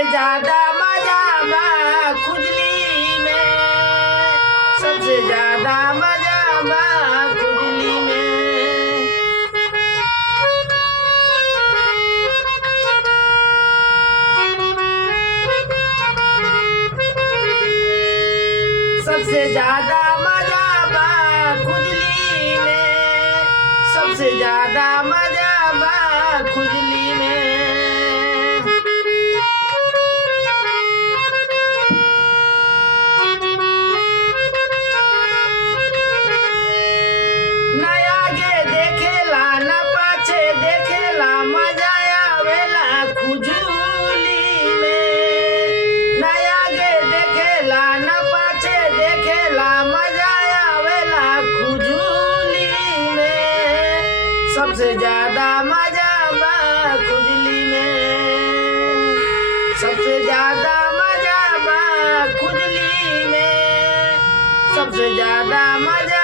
सबसे ज्यादा मजा बा खुजली में, सबसे ज्यादा मजा बा खुजली में। सबसे ज्यादा मजा बा खुजली में, सबसे ज्यादा मजा बा खुजली में। ना आगे देखेला ना पाछे देखेला, मजा आवेला खुजली में। ना आगे देखेला ना पाछे देखेला, मजा आवेला खुजली में। सबसे ज्यादा मजा बा खुजली में, सबसे ज्यादा मजा बा खुजली में, सबसे ज्यादा मजा